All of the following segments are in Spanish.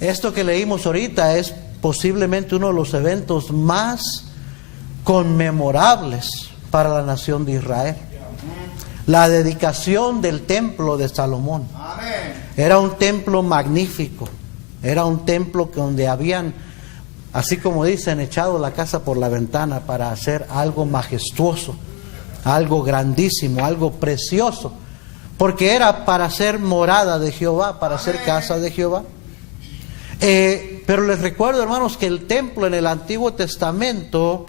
Esto que leímos ahorita es posiblemente uno de los eventos más conmemorables para la nación de Israel. La dedicación del templo de Salomón. Era un templo magnífico. Era un templo donde habían, así como dicen, echado la casa por la ventana para hacer algo majestuoso, algo grandísimo, algo precioso. Porque era para ser morada de Jehová, para ser casa de Jehová. Pero les recuerdo, hermanos, que el templo en el Antiguo Testamento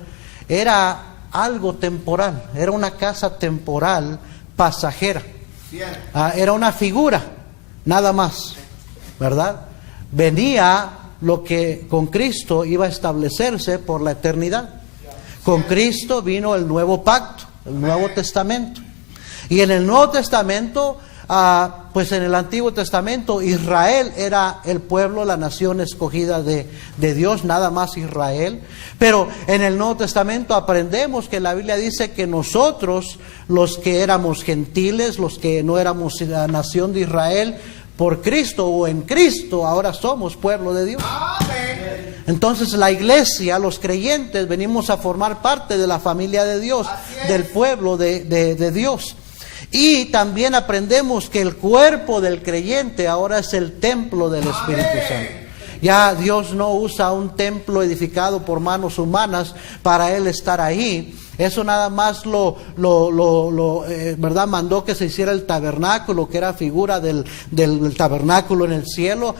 era algo temporal, era una casa temporal, pasajera. Era una figura, nada más, ¿verdad? Venía lo que con Cristo iba a establecerse por la eternidad. Con Cristo vino el nuevo pacto, el Nuevo Testamento. Y en el Nuevo Testamento, pues en el Antiguo Testamento, Israel era el pueblo, la nación escogida de Dios, nada más Israel. Pero en el Nuevo Testamento aprendemos que la Biblia dice que nosotros, los que éramos gentiles, los que no éramos la nación de Israel, por Cristo o en Cristo, ahora somos pueblo de Dios. Entonces la iglesia, los creyentes, venimos a formar parte de la familia de Dios, del pueblo de Dios. Y también aprendemos que el cuerpo del creyente ahora es el templo del Espíritu Santo. Ya Dios no usa un templo edificado por manos humanas para Él estar ahí. Eso nada más ¿verdad? Mandó que se hiciera el tabernáculo, que era figura del tabernáculo en el cielo,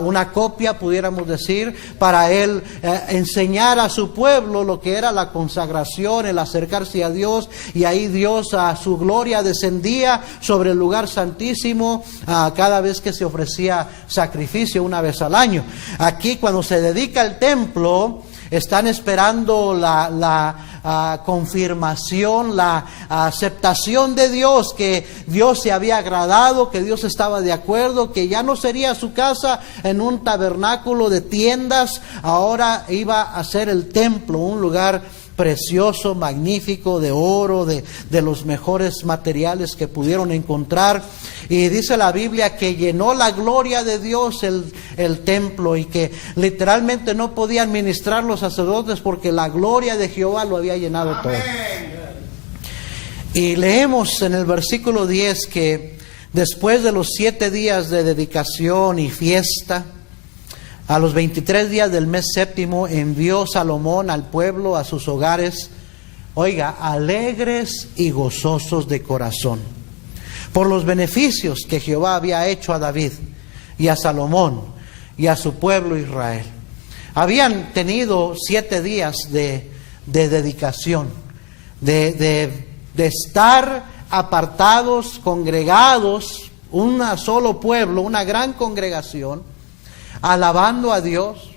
una copia, pudiéramos decir, para Él enseñar a su pueblo lo que era la consagración, el acercarse a Dios, y ahí Dios a su gloria descendía sobre el lugar santísimo cada vez que se ofrecía sacrificio, una vez al año. Aquí cuando se dedica el templo, están esperando la confirmación, la aceptación de Dios, que Dios se había agradado, que Dios estaba de acuerdo, que ya no sería su casa en un tabernáculo de tiendas, ahora iba a ser el templo, un lugar precioso, magnífico, de oro, de los mejores materiales que pudieron encontrar. Y dice la Biblia que llenó la gloria de Dios el templo, y que literalmente no podían ministrar los sacerdotes porque la gloria de Jehová lo había llenado todo. Y leemos en el versículo 10 que después de los 7 días de dedicación y fiesta, a los 23 días del mes séptimo, envió Salomón al pueblo a sus hogares, oiga, alegres y gozosos de corazón, por los beneficios que Jehová había hecho a David y a Salomón y a su pueblo Israel. Habían tenido 7 días de dedicación, de estar apartados, congregados, un solo pueblo, una gran congregación, alabando a Dios,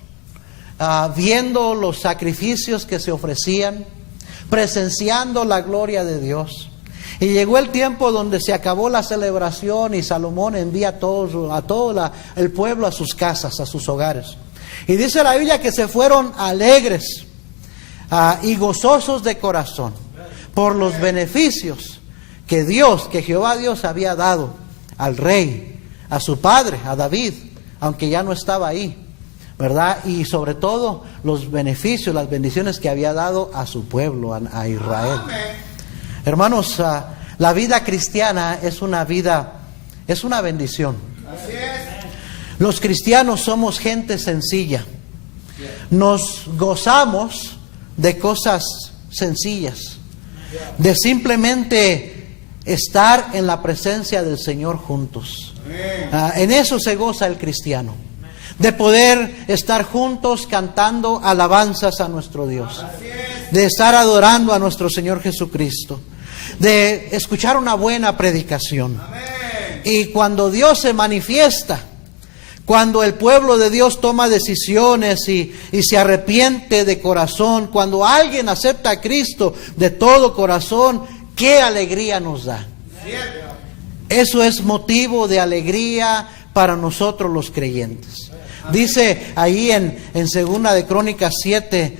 viendo los sacrificios que se ofrecían, presenciando la gloria de Dios. Y llegó el tiempo donde se acabó la celebración y Salomón envía a todo el pueblo a sus casas, a sus hogares. Y dice la Biblia que se fueron alegres y gozosos de corazón por los beneficios que Jehová Dios había dado al rey, a su padre, a David, aunque ya no estaba ahí, ¿verdad? Y sobre todo los beneficios, las bendiciones que había dado a su pueblo, a Israel. Hermanos, la vida cristiana es una bendición. Así es. Los cristianos somos gente sencilla. Nos gozamos de cosas sencillas, de simplemente estar en la presencia del Señor juntos. En eso se goza el cristiano, de poder estar juntos cantando alabanzas a nuestro Dios, de estar adorando a nuestro Señor Jesucristo, de escuchar una buena predicación. Y cuando Dios se manifiesta, cuando el pueblo de Dios toma decisiones y se arrepiente de corazón, cuando alguien acepta a Cristo de todo corazón, qué alegría nos da. Eso es motivo de alegría para nosotros los creyentes. Dice ahí en 2 de Crónicas 7,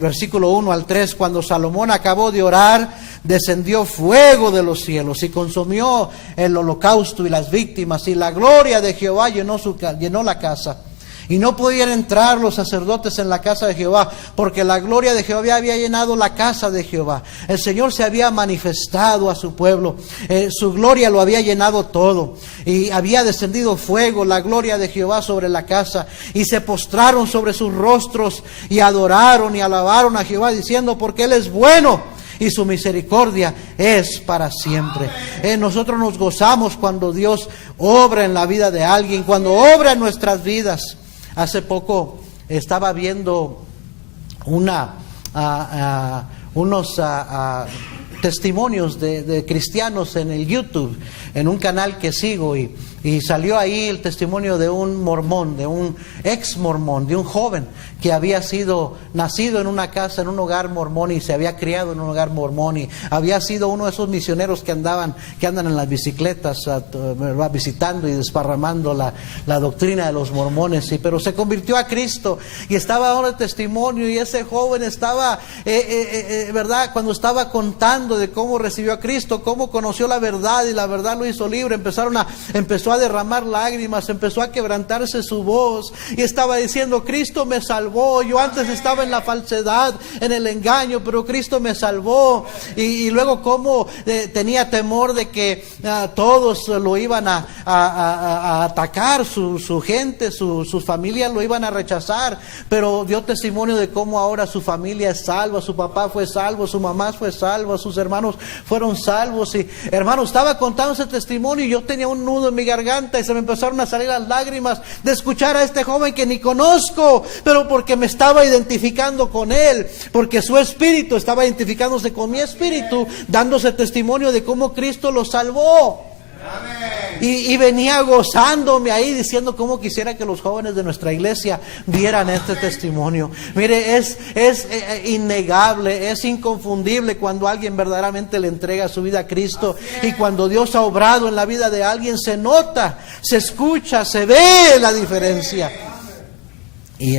versículo 1 al 3, cuando Salomón acabó de orar, descendió fuego de los cielos y consumió el holocausto y las víctimas, y la gloria de Jehová llenó la casa. Y no podían entrar los sacerdotes en la casa de Jehová, porque la gloria de Jehová había llenado la casa de Jehová. El Señor se había manifestado a su pueblo. Su gloria lo había llenado todo. Y había descendido fuego, la gloria de Jehová sobre la casa. Y se postraron sobre sus rostros y adoraron y alabaron a Jehová, diciendo: porque Él es bueno y su misericordia es para siempre. Nosotros nos gozamos cuando Dios obra en la vida de alguien, cuando obra en nuestras vidas. Hace poco estaba viendo unos testimonios de cristianos en el YouTube, en un canal que sigo, y salió ahí el testimonio de un mormón, de un ex mormón, de un joven que había sido nacido en una casa, en un hogar mormón, y se había criado en un hogar mormón, y había sido uno de esos misioneros que andan en las bicicletas, visitando y desparramando la doctrina de los mormones, pero se convirtió a Cristo y estaba dando el testimonio. Y ese joven estaba, ¿verdad?, cuando estaba contando de cómo recibió a Cristo, cómo conoció la verdad y la verdad lo hizo libre, empezó a derramar lágrimas, empezó a quebrantarse su voz y estaba diciendo: Cristo me salvó, yo antes estaba en la falsedad, en el engaño, pero Cristo me salvó. Y luego cómo tenía temor de que todos lo iban a atacar, su gente, sus familias lo iban a rechazar, pero dio testimonio de cómo ahora su familia es salva, su papá fue salvo, su mamá fue salva, sus hermanos fueron salvos. Y hermano, estaba contando ese testimonio y yo tenía un nudo en mi garganta y se me empezaron a salir las lágrimas de escuchar a este joven que ni conozco, pero porque me estaba identificando con él, porque su espíritu estaba identificándose con mi espíritu, dándose testimonio de cómo Cristo lo salvó. Y venía gozándome ahí, diciendo cómo quisiera que los jóvenes de nuestra iglesia vieran este testimonio. Mire, es innegable, es inconfundible cuando alguien verdaderamente le entrega su vida a Cristo, y cuando Dios ha obrado en la vida de alguien, se nota, se escucha, se ve la diferencia. Y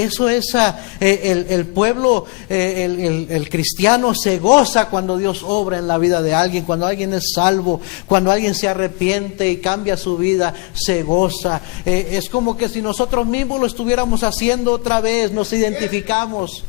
eso es el pueblo, el cristiano se goza cuando Dios obra en la vida de alguien, cuando alguien es salvo, cuando alguien se arrepiente y cambia su vida, se goza. Es como que si nosotros mismos lo estuviéramos haciendo otra vez, nos identificamos.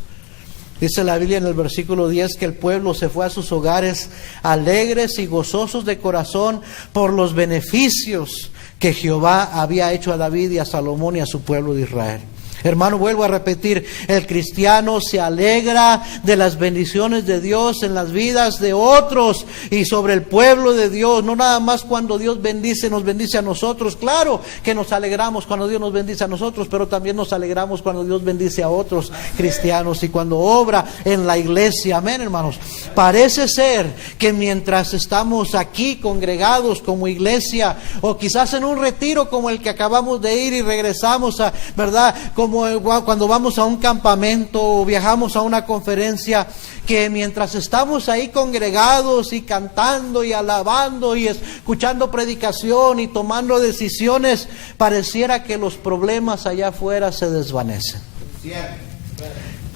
Dice la Biblia en el versículo 10 que el pueblo se fue a sus hogares alegres y gozosos de corazón por los beneficios que Jehová había hecho a David y a Salomón y a su pueblo de Israel. Hermano, vuelvo a repetir, el cristiano se alegra de las bendiciones de Dios en las vidas de otros y sobre el pueblo de Dios, no nada más cuando Dios nos bendice a nosotros. Claro que nos alegramos cuando Dios nos bendice a nosotros, pero también nos alegramos cuando Dios bendice a otros cristianos y cuando obra en la iglesia. Amén, hermanos. Parece ser que mientras estamos aquí congregados como iglesia, o quizás en un retiro como el que acabamos de ir y regresamos a, ¿verdad?, como cuando vamos a un campamento o viajamos a una conferencia, que mientras estamos ahí congregados y cantando y alabando y escuchando predicación y tomando decisiones, pareciera que los problemas allá afuera se desvanecen,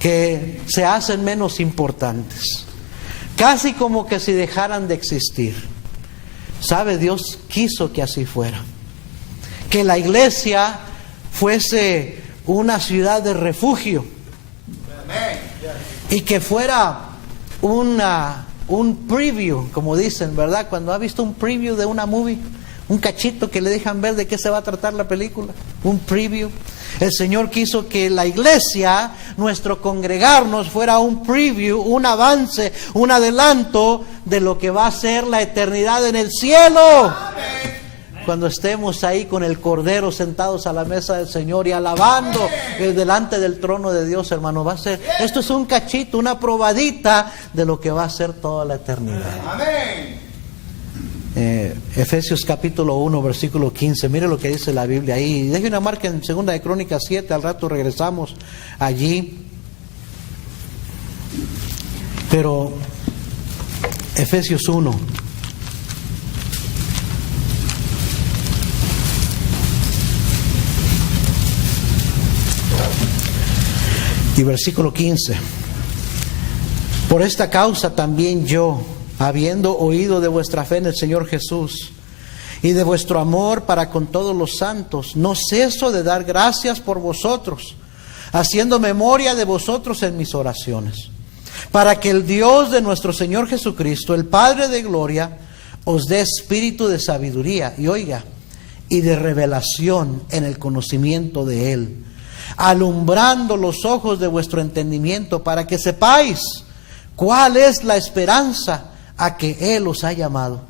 que se hacen menos importantes, casi como que si dejaran de existir. ¿Sabe? Dios quiso que así fuera, que la iglesia fuese una ciudad de refugio y que fuera un preview, como dicen, ¿verdad? Cuando ha visto un preview de una movie, un cachito que le dejan ver de qué se va a tratar la película, un preview. El Señor quiso que la iglesia, nuestro congregarnos, fuera un preview, un avance, un adelanto de lo que va a ser la eternidad en el cielo. Amén. Cuando estemos ahí con el Cordero sentados a la mesa del Señor y alabando delante del trono de Dios, hermano, va a ser, esto es un cachito, una probadita de lo que va a ser toda la eternidad. Amén. Efesios capítulo 1, versículo 15, mire lo que dice la Biblia ahí. Deje una marca en 2 de Crónicas 7, al rato regresamos allí. Pero Efesios 1. Y versículo 15: por esta causa también yo, habiendo oído de vuestra fe en el Señor Jesús y de vuestro amor para con todos los santos, no ceso de dar gracias por vosotros, haciendo memoria de vosotros en mis oraciones, para que el Dios de nuestro Señor Jesucristo, el Padre de gloria, os dé espíritu de sabiduría, y oiga, y de revelación en el conocimiento de Él, alumbrando los ojos de vuestro entendimiento, para que sepáis cuál es la esperanza a que Él os ha llamado,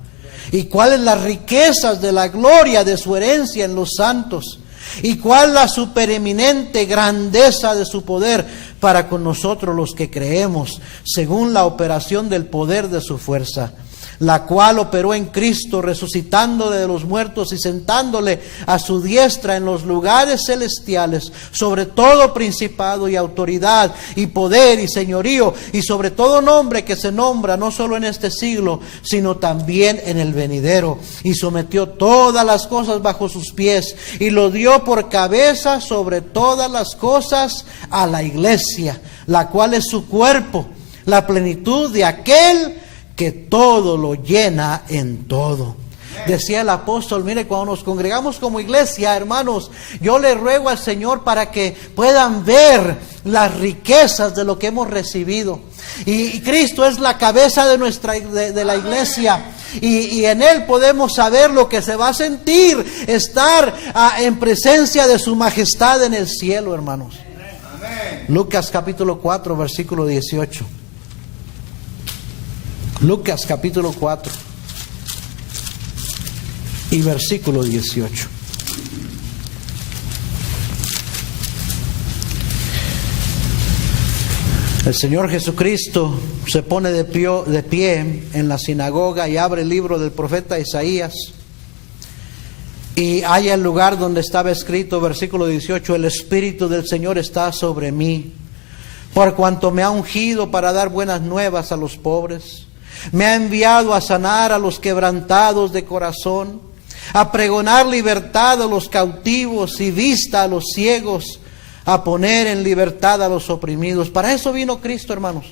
y cuáles las riquezas de la gloria de su herencia en los santos, y cuál la supereminente grandeza de su poder para con nosotros los que creemos, según la operación del poder de su fuerza, la cual operó en Cristo, resucitándole de los muertos y sentándole a su diestra en los lugares celestiales, sobre todo principado y autoridad y poder y señorío, y sobre todo nombre que se nombra no solo en este siglo, sino también en el venidero, y sometió todas las cosas bajo sus pies, y lo dio por cabeza sobre todas las cosas a la iglesia, la cual es su cuerpo, la plenitud de aquel que todo lo llena en todo. Decía el apóstol, mire, cuando nos congregamos como iglesia, hermanos, yo le ruego al Señor para que puedan ver las riquezas de lo que hemos recibido. Y Cristo es la cabeza de la iglesia. Y en Él podemos saber lo que se va a sentir, estar en presencia de su majestad en el cielo, hermanos. Lucas capítulo 4, versículo 18. Lucas capítulo 4 y versículo 18. El Señor Jesucristo se pone de pie en la sinagoga y abre el libro del profeta Isaías, y halla el lugar donde estaba escrito, versículo 18: el Espíritu del Señor está sobre mí, por cuanto me ha ungido para dar buenas nuevas a los pobres. Me ha enviado a sanar a los quebrantados de corazón, a pregonar libertad a los cautivos y vista a los ciegos, a poner en libertad a los oprimidos. Para eso vino Cristo, hermanos,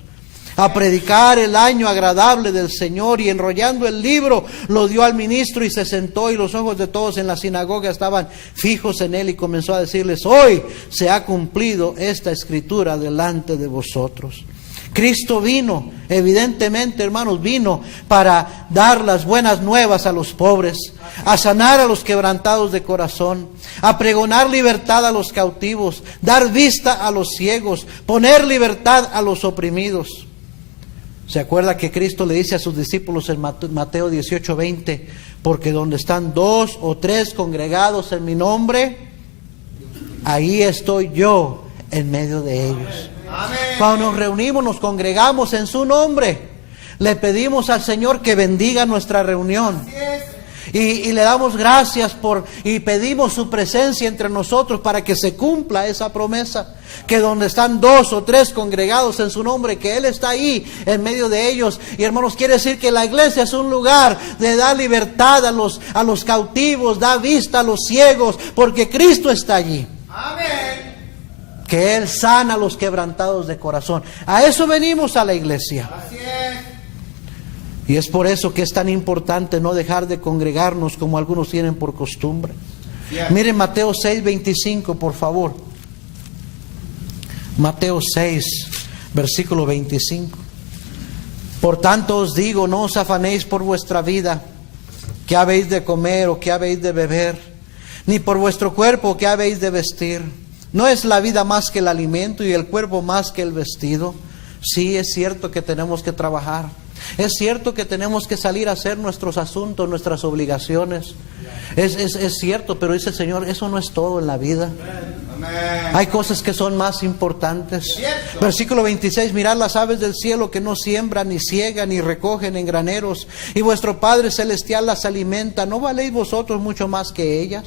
a predicar el año agradable del Señor. Y enrollando el libro, lo dio al ministro y se sentó, y los ojos de todos en la sinagoga estaban fijos en él, y comenzó a decirles: hoy se ha cumplido esta escritura delante de vosotros. Cristo vino, evidentemente, hermanos, vino para dar las buenas nuevas a los pobres, a sanar a los quebrantados de corazón, a pregonar libertad a los cautivos, dar vista a los ciegos, poner libertad a los oprimidos. ¿Se acuerda que Cristo le dice a sus discípulos en Mateo 18:20? Porque donde están 2 o 3 congregados en mi nombre, ahí estoy yo en medio de ellos. Amén. Cuando nos reunimos, nos congregamos en su nombre, le pedimos al Señor que bendiga nuestra reunión. Y le damos gracias y pedimos su presencia entre nosotros para que se cumpla esa promesa, que donde están 2 o 3 congregados en su nombre, que Él está ahí en medio de ellos. Y hermanos, quiere decir que la iglesia es un lugar de dar libertad a los cautivos, da vista a los ciegos, porque Cristo está allí. Amén. Que Él sana a los quebrantados de corazón. A eso venimos a la iglesia. Así es. Y es por eso que es tan importante no dejar de congregarnos como algunos tienen por costumbre. Miren Mateo 6:25, por favor. Mateo 6, versículo 25. Por tanto os digo, no os afanéis por vuestra vida, qué habéis de comer o qué habéis de beber, ni por vuestro cuerpo, qué habéis de vestir. ¿No es la vida más que el alimento y el cuerpo más que el vestido? Sí, es cierto que tenemos que trabajar. Es cierto que tenemos que salir a hacer nuestros asuntos, nuestras obligaciones. Es cierto, pero dice el Señor, eso no es todo en la vida. Hay cosas que son más importantes. Versículo 26, mirad las aves del cielo, que no siembran, ni ciegan, ni recogen en graneros, y vuestro Padre Celestial las alimenta. ¿No valéis vosotros mucho más que ellas?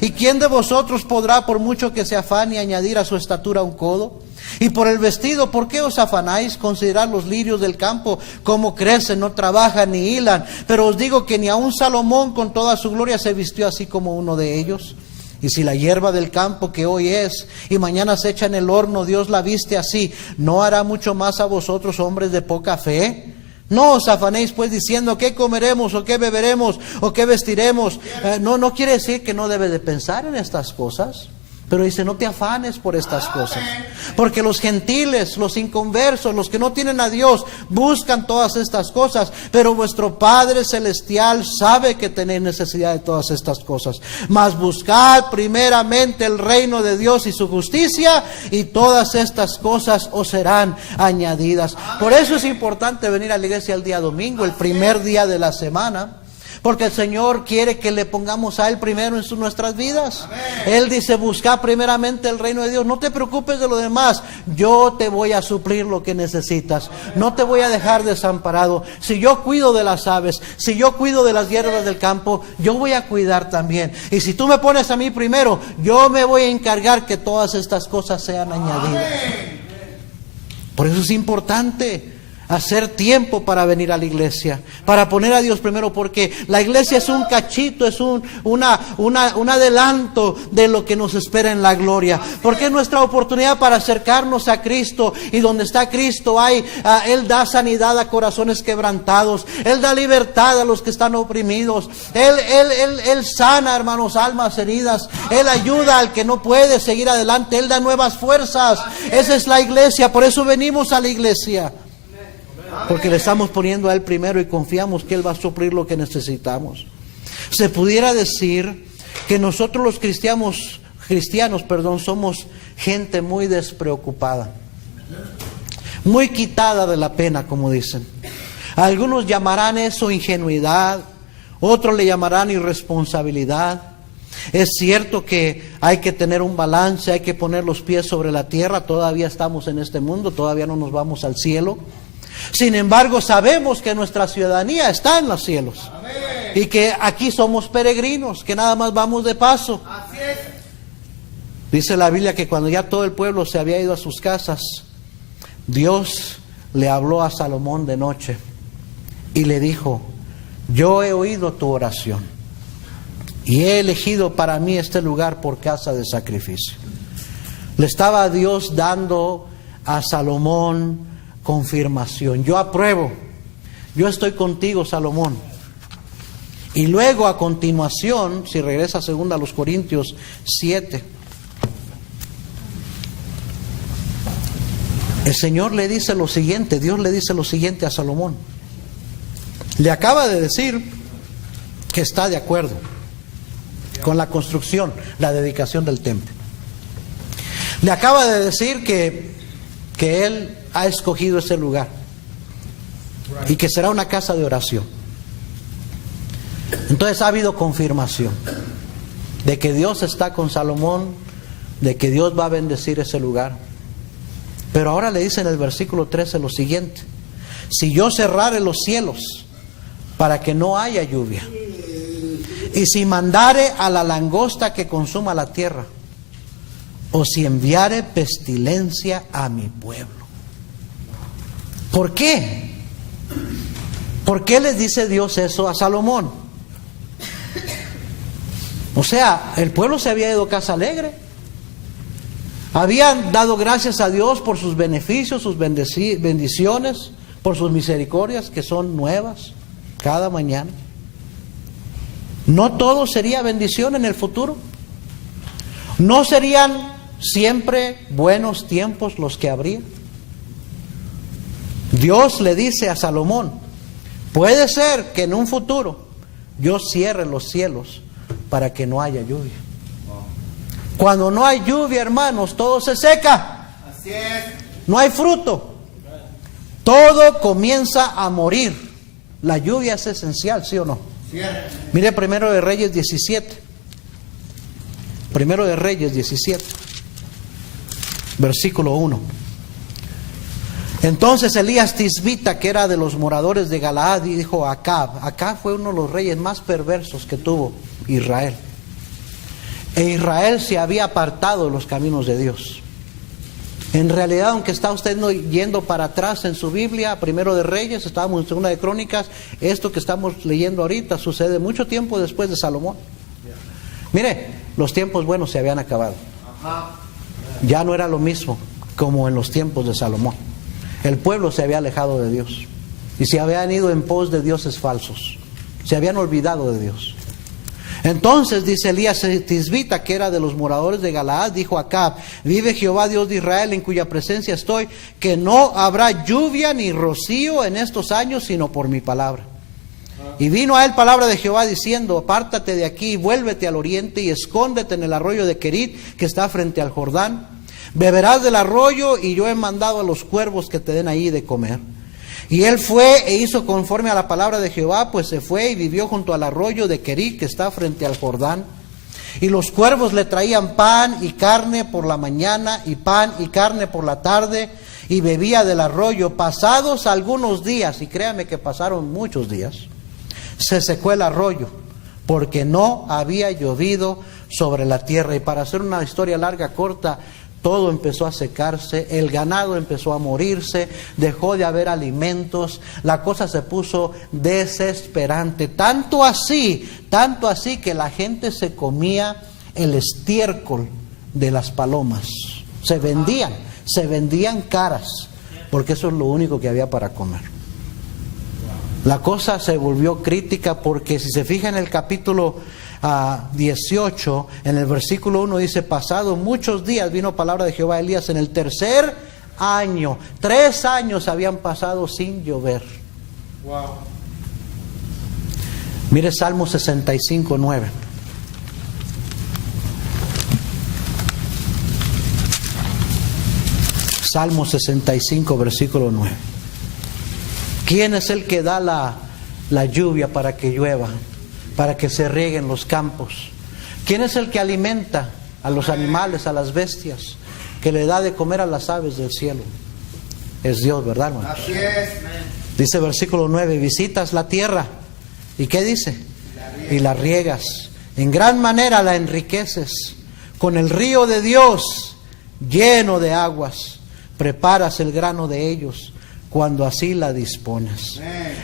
¿Y quién de vosotros podrá, por mucho que se afane, añadir a su estatura un codo? Y por el vestido, ¿por qué os afanáis? Considerad los lirios del campo, cómo crecen, no trabajan ni hilan. Pero os digo que ni aun Salomón con toda su gloria se vistió así como uno de ellos. Y si la hierba del campo, que hoy es y mañana se echa en el horno, Dios la viste así, ¿no hará mucho más a vosotros, hombres de poca fe? No os afanéis pues diciendo qué comeremos o qué beberemos o qué vestiremos. No quiere decir que no debe de pensar en estas cosas. Pero dice, no te afanes por estas cosas. Porque los gentiles, los inconversos, los que no tienen a Dios, buscan todas estas cosas. Pero vuestro Padre Celestial sabe que tenéis necesidad de todas estas cosas. Mas buscad primeramente el reino de Dios y su justicia, y todas estas cosas os serán añadidas. Por eso es importante venir a la iglesia el día domingo, el primer día de la semana. Porque el Señor quiere que le pongamos a Él primero en nuestras vidas. Él dice, busca primeramente el reino de Dios. No te preocupes de lo demás. Yo te voy a suplir lo que necesitas. No te voy a dejar desamparado. Si yo cuido de las aves, si yo cuido de las hierbas del campo, yo voy a cuidar también. Y si tú me pones a mí primero, yo me voy a encargar que todas estas cosas sean añadidas. Por eso es importante hacer tiempo para venir a la iglesia, para poner a Dios primero, porque la iglesia es un cachito, es un adelanto de lo que nos espera en la gloria, porque es nuestra oportunidad para acercarnos a Cristo, y donde está Cristo Él da sanidad a corazones quebrantados, Él da libertad a los que están oprimidos, Él sana, hermanos, almas heridas, Él ayuda al que no puede seguir adelante, Él da nuevas fuerzas. Esa es la iglesia, por eso venimos a la iglesia. Porque le estamos poniendo a Él primero y confiamos que Él va a suplir lo que necesitamos. Se pudiera decir que nosotros los cristianos, somos gente muy despreocupada, muy quitada de la pena, como dicen. Algunos llamarán eso ingenuidad, otros le llamarán irresponsabilidad. Es cierto que hay que tener un balance, hay que poner los pies sobre la tierra. Todavía estamos en este mundo, todavía no nos vamos al cielo. Sin embargo, sabemos que nuestra ciudadanía está en los cielos. Amén. Y que aquí somos peregrinos, que nada más vamos de paso. Así es. Dice la Biblia que cuando ya todo el pueblo se había ido a sus casas, Dios le habló a Salomón de noche y le dijo: yo he oído tu oración y he elegido para mí este lugar por casa de sacrificio. Le estaba Dios dando a Salomón confirmación. Yo apruebo, yo estoy contigo, Salomón. Y luego a continuación, si regresa a 2 Corintios 7, el Señor le dice lo siguiente, Dios le dice lo siguiente a Salomón. Le acaba de decir que está de acuerdo con la construcción, la dedicación del templo. Le acaba de decir que Él ha escogido ese lugar y que será una casa de oración. Entonces ha habido confirmación de que Dios está con Salomón, de que Dios va a bendecir ese lugar. Pero ahora le dice en el versículo 13 lo siguiente: si yo cerrare los cielos para que no haya lluvia, y si mandare a la langosta que consuma la tierra, o si enviare pestilencia a mi pueblo. ¿Por qué? ¿Por qué les dice Dios eso a Salomón? O sea, el pueblo se había ido a casa alegre. Habían dado gracias a Dios por sus beneficios, sus bendiciones, por sus misericordias que son nuevas cada mañana. ¿No todo sería bendición en el futuro? ¿No serían siempre buenos tiempos los que habría? Dios le dice a Salomón: puede ser que en un futuro yo cierre los cielos para que no haya lluvia. Cuando no hay lluvia, hermanos, todo se seca. Así es. No hay fruto. Todo comienza a morir. La lluvia es esencial, ¿sí o no? Cierto. Mire 1 de Reyes 17. 1 de Reyes 17. Versículo 1. Entonces Elías Tisbita, que era de los moradores de Galaad, y dijo a Acab. Acab fue uno de los reyes más perversos que tuvo Israel. E Israel se había apartado de los caminos de Dios. En realidad, aunque está usted yendo para atrás en su Biblia, 1 de Reyes, estábamos en 2 de Crónicas, esto que estamos leyendo ahorita sucede mucho tiempo después de Salomón. Mire, los tiempos buenos se habían acabado. Ya no era lo mismo como en los tiempos de Salomón. El pueblo se había alejado de Dios. y se habían ido en pos de dioses falsos. Se habían olvidado de Dios. Entonces dice Elías Tisbita, que era de los moradores de Galaad, dijo a Acab: vive Jehová Dios de Israel, en cuya presencia estoy, que no habrá lluvia ni rocío en estos años, sino por mi palabra. Y vino a él palabra de Jehová diciendo: apártate de aquí, vuélvete al oriente y escóndete en el arroyo de Querit, que está frente al Jordán. Beberás del arroyo, y yo he mandado a los cuervos que te den ahí de comer. Y él fue e hizo conforme a la palabra de Jehová, pues se fue y vivió junto al arroyo de Querit, que está frente al Jordán. Y los cuervos le traían pan y carne por la mañana, y pan y carne por la tarde, y bebía del arroyo. Pasados algunos días, y créame que pasaron muchos días, se secó el arroyo, porque no había llovido sobre la tierra. Y para hacer una historia larga, corta, todo empezó a secarse, el ganado empezó a morirse, dejó de haber alimentos, la cosa se puso desesperante. Tanto así que la gente se comía el estiércol de las palomas. Se vendían caras, porque eso es lo único que había para comer. La cosa se volvió crítica, porque si se fija en el capítulo 18, en el versículo 1 dice: pasado muchos días vino palabra de Jehová a Elías en el tercer año. 3 años habían pasado sin llover. Wow. Mire Salmo 65, 9. Salmo 65, versículo 9. ¿Quién es el que da la lluvia para que llueva, para que se rieguen los campos? ¿Quién es el que alimenta a los animales, a las bestias, que le da de comer a las aves del cielo? Es Dios, ¿verdad, hermanos? Así es. Dice versículo 9: visitas la tierra, ¿y qué dice? Y la riegas, en gran manera la enriqueces, con el río de Dios lleno de aguas, preparas el grano de ellos, cuando así la dispones.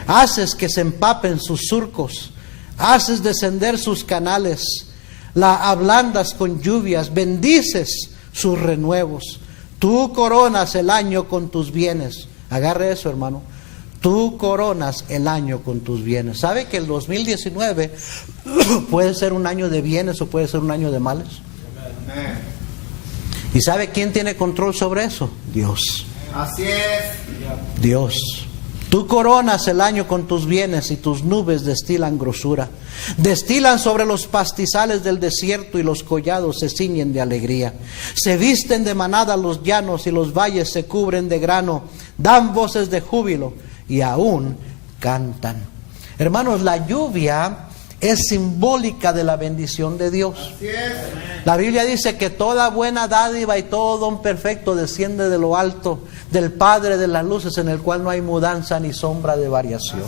Haces que se empapen sus surcos, haces descender sus canales, la ablandas con lluvias, bendices sus renuevos. Tú coronas el año con tus bienes. Agarre eso, hermano. Tú coronas el año con tus bienes. ¿Sabe que el 2019 puede ser un año de bienes o puede ser un año de males? ¿Y sabe quién tiene control sobre eso? Dios. Así es. Dios. Tú coronas el año con tus bienes, y tus nubes destilan grosura. Destilan sobre los pastizales del desierto, y los collados se ciñen de alegría. Se visten de manada los llanos, y los valles se cubren de grano. Dan voces de júbilo y aún cantan. Hermanos, la lluvia es simbólica de la bendición de Dios. Así es. La Biblia dice que toda buena dádiva y todo don perfecto desciende de lo alto, del Padre de las luces, en el cual no hay mudanza ni sombra de variación.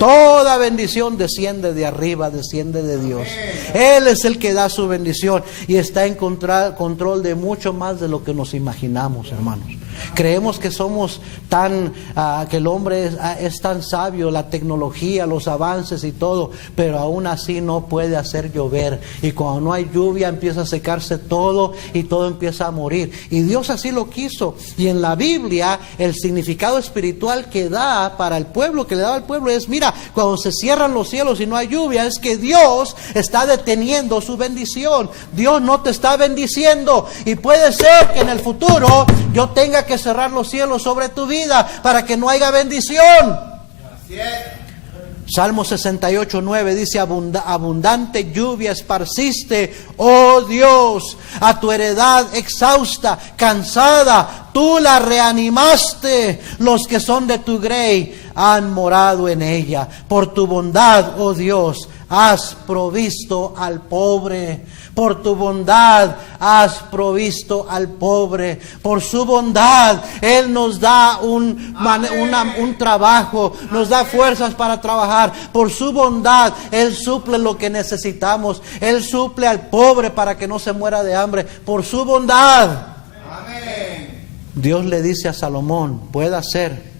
Toda bendición desciende de arriba, desciende de Dios. Él es el que da su bendición y está en control de mucho más de lo que nos imaginamos, hermanos. Creemos que somos que el hombre es tan sabio, la tecnología, los avances y todo, pero aún así no puede hacer llover. Y cuando no hay lluvia empieza a secarse todo y todo empieza a morir. Y Dios así lo quiso. Y en la Biblia el significado espiritual que da para el pueblo, que le daba al pueblo, es: mira, cuando se cierran los cielos y no hay lluvia, es que Dios está deteniendo su bendición. Dios no te está bendiciendo, y puede ser que en el futuro yo tenga que cerrar los cielos sobre tu vida para que no haya bendición. Así es. Salmo 68, 9 dice: abundante lluvia esparciste, oh Dios, a tu heredad exhausta, cansada, tú la reanimaste. Los que son de tu grey han morado en ella. Por tu bondad, oh Dios, has provisto al pobre. Por tu bondad has provisto al pobre. Por su bondad Él nos da un trabajo, nos da fuerzas para trabajar. Por su bondad Él suple lo que necesitamos. Él suple al pobre para que no se muera de hambre. Por su bondad. Amén. Dios le dice a Salomón: puede ser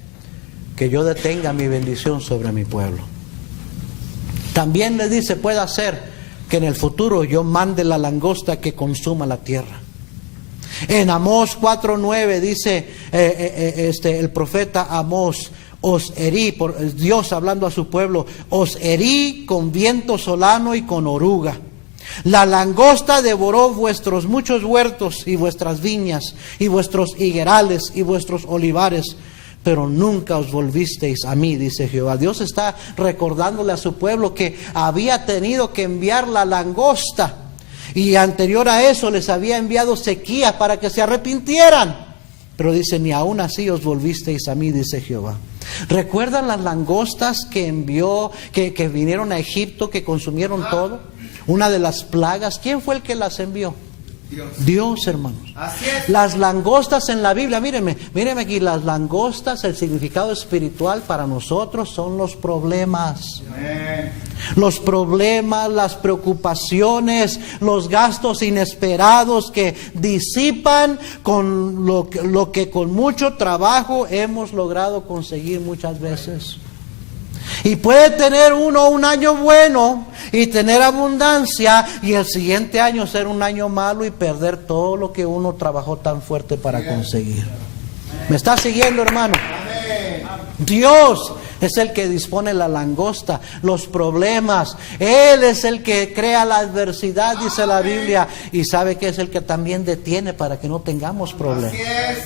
que yo detenga mi bendición sobre mi pueblo. También le dice: puede ser que en el futuro yo mande la langosta que consuma la tierra. En Amós 4:9 dice el profeta Amós: os herí, Dios hablando a su pueblo, os herí con viento solano y con oruga. La langosta devoró vuestros muchos huertos y vuestras viñas y vuestros higuerales y vuestros olivares, pero nunca os volvisteis a mí, dice Jehová. Dios está recordándole a su pueblo que había tenido que enviar la langosta, y anterior a eso les había enviado sequía para que se arrepintieran. Pero dice, ni aún así os volvisteis a mí, dice Jehová. ¿Recuerdan las langostas que envió, que vinieron a Egipto, que consumieron todo? Una de las plagas, ¿quién fue el que las envió? Dios, hermanos. Así es. Las langostas en la Biblia, mírenme aquí, las langostas, el significado espiritual para nosotros son los problemas. Amén. Los problemas, las preocupaciones, los gastos inesperados que disipan con lo que con mucho trabajo hemos logrado conseguir muchas veces. Y puede tener uno un año bueno y tener abundancia, y el siguiente año ser un año malo y perder todo lo que uno trabajó tan fuerte para conseguir. ¿Me está siguiendo, hermano? Dios es el que dispone la langosta, los problemas. Él es el que crea la adversidad, dice la Biblia. Y sabe que es el que también detiene para que no tengamos problemas. Así es.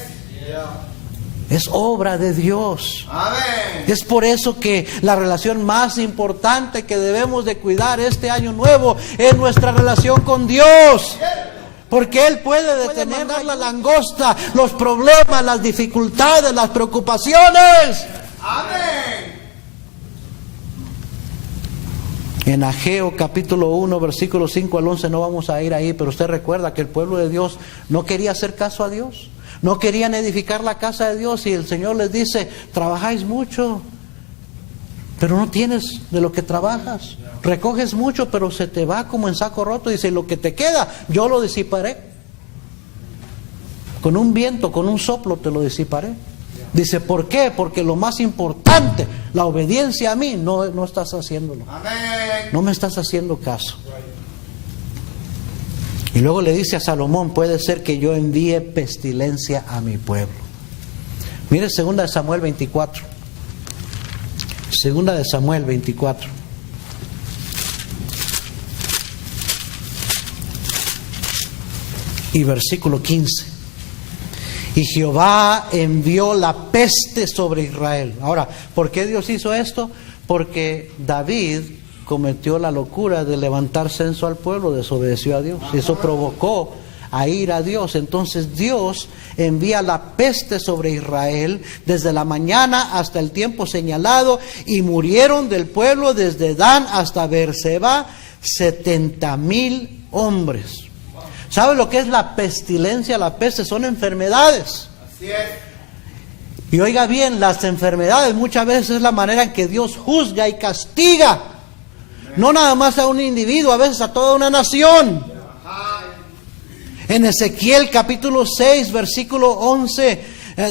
Es obra de Dios. Amén. Es por eso que la relación más importante que debemos de cuidar este año nuevo es nuestra relación con Dios. Porque Él puede detener la langosta, los problemas, las dificultades, las preocupaciones. Amén. En Ageo capítulo 1, versículos 5 al 11, no vamos a ir ahí, pero usted recuerda que el pueblo de Dios no quería hacer caso a Dios. No querían edificar la casa de Dios, y el Señor les dice, trabajáis mucho, pero no tienes de lo que trabajas. Recoges mucho, pero se te va como en saco roto. Dice, lo que te queda, yo lo disiparé. Con un viento, con un soplo te lo disiparé. Dice, ¿por qué? Porque lo más importante, la obediencia a mí, no estás haciéndolo. Amén. No me estás haciendo caso. Y luego le dice a Salomón, puede ser que yo envíe pestilencia a mi pueblo. Mire 2 de Samuel 24. 2 de Samuel 24. Y versículo 15. Y Jehová envió la peste sobre Israel. Ahora, ¿por qué Dios hizo esto? Porque David cometió la locura de levantar censo al pueblo, desobedeció a Dios. Y eso provocó a ir a Dios. Entonces Dios envía la peste sobre Israel desde la mañana hasta el tiempo señalado, y murieron del pueblo desde Dan hasta Beerseba 70,000 hombres. ¿Sabe lo que es la pestilencia? La peste son enfermedades. Así es. Y oiga bien, las enfermedades muchas veces es la manera en que Dios juzga y castiga. No nada más a un individuo, a veces a toda una nación. En Ezequiel capítulo 6, versículo 11,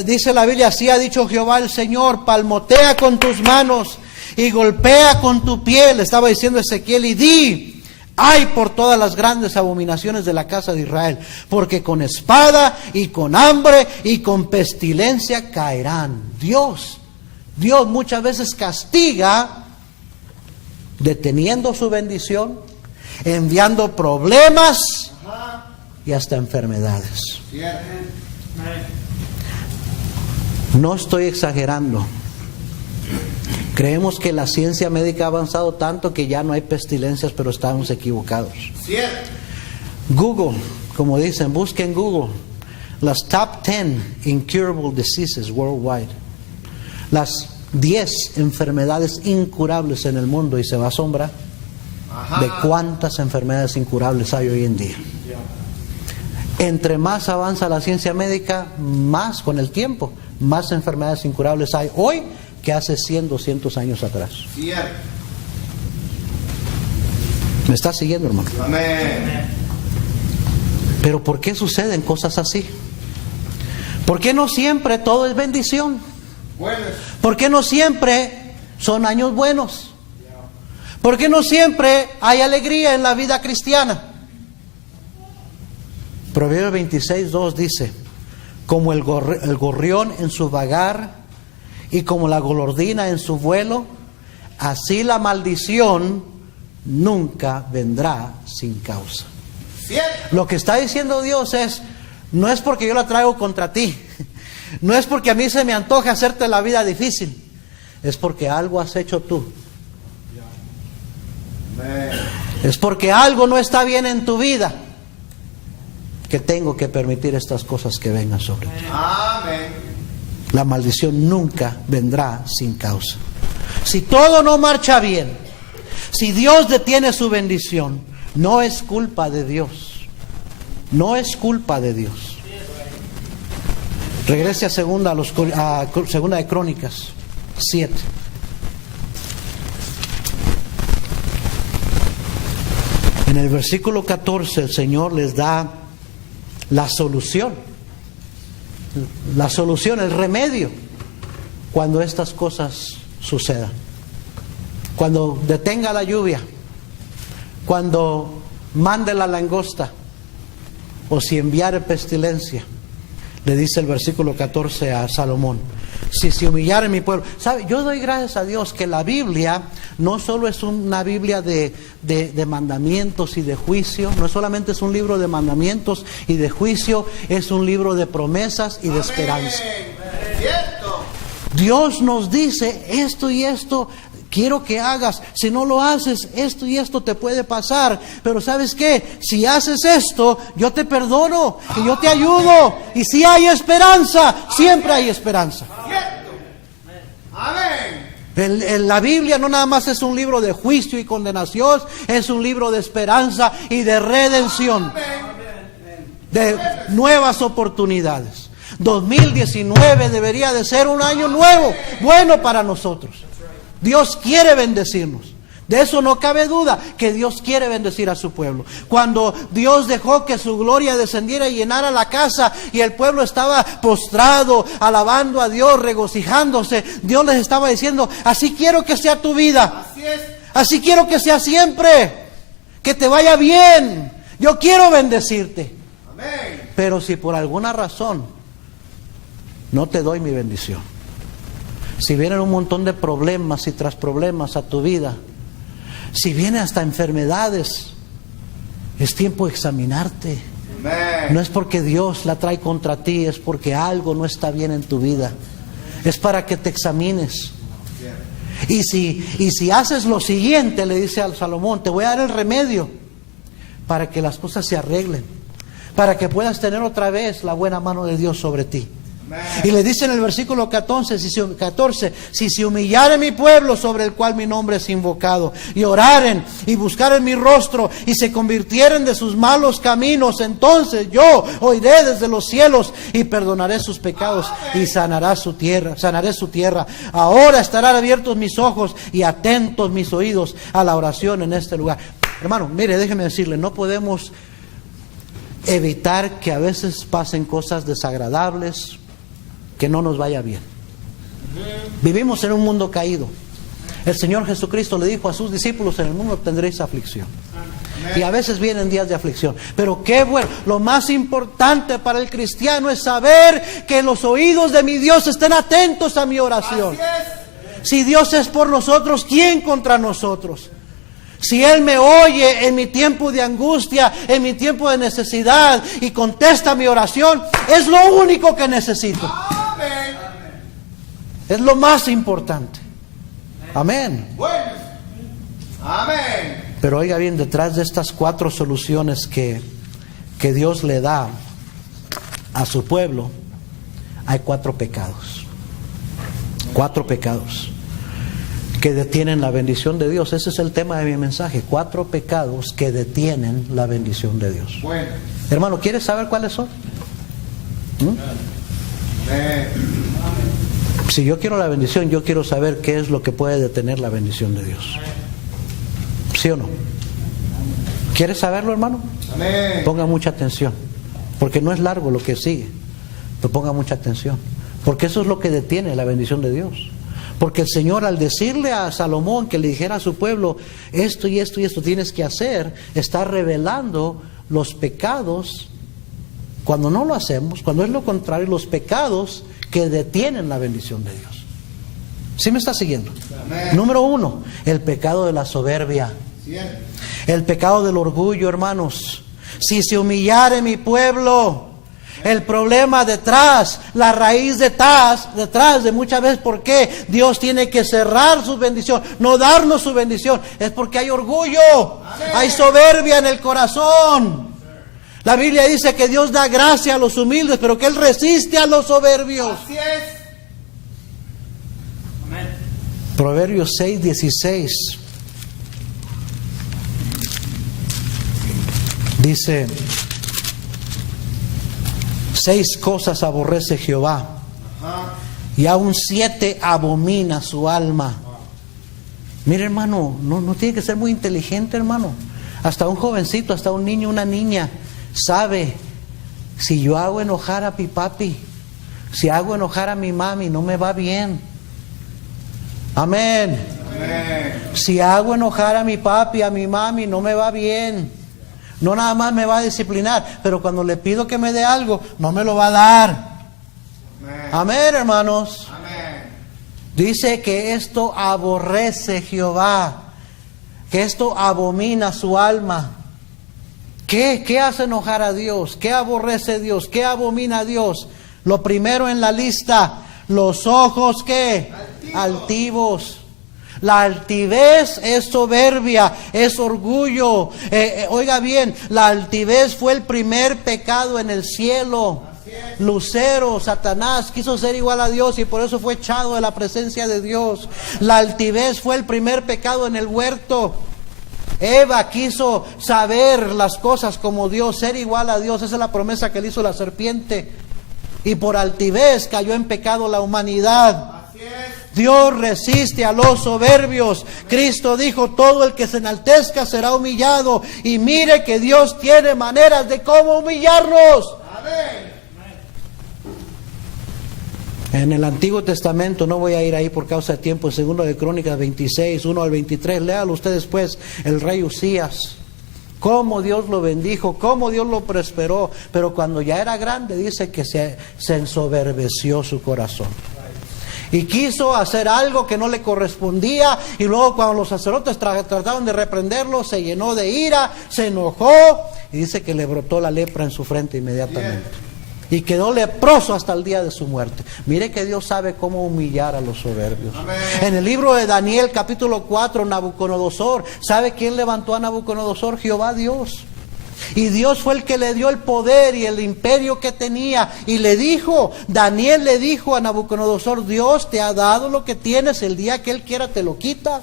dice la Biblia, así ha dicho Jehová el Señor, palmotea con tus manos y golpea con tu pie, le estaba diciendo Ezequiel, y di, ay por todas las grandes abominaciones de la casa de Israel, porque con espada y con hambre y con pestilencia caerán. Dios muchas veces castiga deteniendo su bendición, enviando problemas y hasta enfermedades. No estoy exagerando. Creemos que la ciencia médica ha avanzado tanto que ya no hay pestilencias, pero estamos equivocados. Google, como dicen, busquen en Google las top 10 incurable diseases worldwide. Las 10 enfermedades incurables en el mundo, y se va a asombrar de cuántas enfermedades incurables hay hoy en día. Entre más avanza la ciencia médica, más con el tiempo, más enfermedades incurables hay hoy que hace 100, 200 años atrás. ¿Me está siguiendo, hermano? Amén. Pero ¿por qué suceden cosas así? ¿Por qué no siempre todo es bendición? ¿Por qué no siempre son años buenos? ¿Por qué no siempre hay alegría en la vida cristiana? Proverbios 26:2 dice, como el gorrión en su vagar y como la golondrina en su vuelo, así la maldición nunca vendrá sin causa. Lo que está diciendo Dios es, no es porque yo la traigo contra ti, no es porque a mí se me antoja hacerte la vida difícil, es porque algo has hecho tú. Es porque algo no está bien en tu vida que tengo que permitir estas cosas que vengan sobre ti. Amén. La maldición nunca vendrá sin causa. Si todo no marcha bien, si Dios detiene su bendición, no es culpa de Dios. No es culpa de Dios. Regrese a segunda de Crónicas 7. En el versículo 14 el Señor les da la solución. La solución, el remedio cuando estas cosas sucedan. Cuando detenga la lluvia, cuando mande la langosta, o si enviare pestilencia. Le dice el versículo 14 a Salomón: si se humillare mi pueblo. ¿Sabe? Yo doy gracias a Dios que la Biblia no solo es una Biblia de mandamientos y de juicio, no solamente es un libro de mandamientos y de juicio, es un libro de promesas y de esperanza. Dios nos dice esto y esto quiero que hagas. Si no lo haces, esto y esto te puede pasar. Pero ¿sabes qué? Si haces esto, yo te perdono y yo te ayudo. Y si hay esperanza, siempre hay esperanza. Amén. La Biblia no nada más es un libro de juicio y condenación, es un libro de esperanza y de redención, de nuevas oportunidades. 2019 debería de ser un año nuevo, bueno para nosotros. Dios quiere bendecirnos. De eso no cabe duda, que Dios quiere bendecir a su pueblo. Cuando Dios dejó que su gloria descendiera y llenara la casa y el pueblo estaba postrado, alabando a Dios, regocijándose, Dios les estaba diciendo: así quiero que sea tu vida. Así es. Así quiero que sea siempre. Que te vaya bien. Yo quiero bendecirte. Amén. Pero si por alguna razón no te doy mi bendición, si vienen un montón de problemas y tras problemas a tu vida, si vienen hasta enfermedades, es tiempo de examinarte. Amén. No es porque Dios la trae contra ti, es porque algo no está bien en tu vida. Es para que te examines. Y si haces lo siguiente, le dice al Salomón: te voy a dar el remedio para que las cosas se arreglen, para que puedas tener otra vez la buena mano de Dios sobre ti. Y le dice en el versículo 14, si se humillare mi pueblo sobre el cual mi nombre es invocado, y oraren y buscaren mi rostro y se convirtieren de sus malos caminos, entonces yo oiré desde los cielos y perdonaré sus pecados y sanaré su tierra. Ahora estarán abiertos mis ojos y atentos mis oídos a la oración en este lugar. Hermano, mire, déjeme decirle, no podemos evitar que a veces pasen cosas desagradables, que no nos vaya bien. Vivimos en un mundo caído. El Señor Jesucristo le dijo a sus discípulos: en el mundo tendréis aflicción. Y a veces vienen días de aflicción. Pero qué bueno, lo más importante para el cristiano es saber que los oídos de mi Dios estén atentos a mi oración. Si Dios es por nosotros, ¿quién contra nosotros? Si Él me oye en mi tiempo de angustia, en mi tiempo de necesidad, y contesta mi oración, es lo único que necesito. Amén. Es lo más importante. Amén. Bueno. Amén. Pero oiga bien, detrás de estas 4 soluciones que Dios le da a su pueblo, hay 4 pecados. 4 pecados que detienen la bendición de Dios. Ese es el tema de mi mensaje: 4 pecados que detienen la bendición de Dios. Bueno. Hermano, ¿quieres saber cuáles son? Si yo quiero la bendición, yo quiero saber qué es lo que puede detener la bendición de Dios. ¿Sí o no? ¿Quieres saberlo, hermano? Amén. Ponga mucha atención, porque no es largo lo que sigue, pero ponga mucha atención, porque eso es lo que detiene la bendición de Dios. Porque el Señor, al decirle a Salomón que le dijera a su pueblo: esto y esto y esto tienes que hacer, está revelando los pecados, cuando no lo hacemos, cuando es lo contrario, los pecados que detienen la bendición de Dios. ¿Sí me está siguiendo? Amén. Número 1, el pecado de la soberbia. Cierto. El pecado del orgullo, hermanos. Si se humillare mi pueblo, el problema detrás, la raíz detrás de muchas veces por qué Dios tiene que cerrar su bendición, no darnos su bendición, es porque hay orgullo, hay soberbia en el corazón. La Biblia dice que Dios da gracia a los humildes, pero que Él resiste a los soberbios. Así es. Proverbios 6:16 dice: 6 cosas aborrece Jehová, y aún 7 abomina su alma. Mire, hermano, no tiene que ser muy inteligente, hermano. Hasta un jovencito, hasta un niño, una niña sabe: si yo hago enojar a mi papi, si hago enojar a mi mami, no me va bien. Amén. Amén. Si hago enojar a mi papi, a mi mami, no me va bien. No nada más me va a disciplinar, pero cuando le pido que me dé algo, no me lo va a dar. Amén. Amén, hermanos. Amén. Dice que esto aborrece Jehová, que esto abomina su alma. ¿Qué hace enojar a Dios? ¿Qué aborrece Dios? ¿Qué abomina a Dios? Lo primero en la lista, los ojos, ¿qué? Altivos. La altivez es soberbia, es orgullo. Oiga bien, la altivez fue el primer pecado en el cielo. Lucero, Satanás, quiso ser igual a Dios y por eso fue echado de la presencia de Dios. La altivez fue el primer pecado en el huerto. Eva quiso saber las cosas como Dios, ser igual a Dios. Esa es la promesa que le hizo la serpiente. Y por altivez cayó en pecado la humanidad. Dios resiste a los soberbios. Cristo dijo: todo el que se enaltezca será humillado. Y mire que Dios tiene maneras de cómo humillarnos. Amén. En el Antiguo Testamento, no voy a ir ahí por causa de tiempo, en 2 de Crónicas 26, 1 al 23, léalo usted después, el rey Usías. Cómo Dios lo bendijo, cómo Dios lo prosperó. Pero cuando ya era grande, dice que se ensoberbeció su corazón. Y quiso hacer algo que no le correspondía. Y luego cuando los sacerdotes trataron de reprenderlo, se llenó de ira, se enojó. Y dice que le brotó la lepra en su frente inmediatamente. Y quedó leproso hasta el día de su muerte. Mire que Dios sabe cómo humillar a los soberbios. Amén. En el libro de Daniel, capítulo 4, Nabucodonosor. ¿Sabe quién levantó a Nabucodonosor? Jehová Dios. Y Dios fue el que le dio el poder y el imperio que tenía. Y le dijo, Daniel le dijo a Nabucodonosor: Dios te ha dado lo que tienes, el día que Él quiera te lo quita.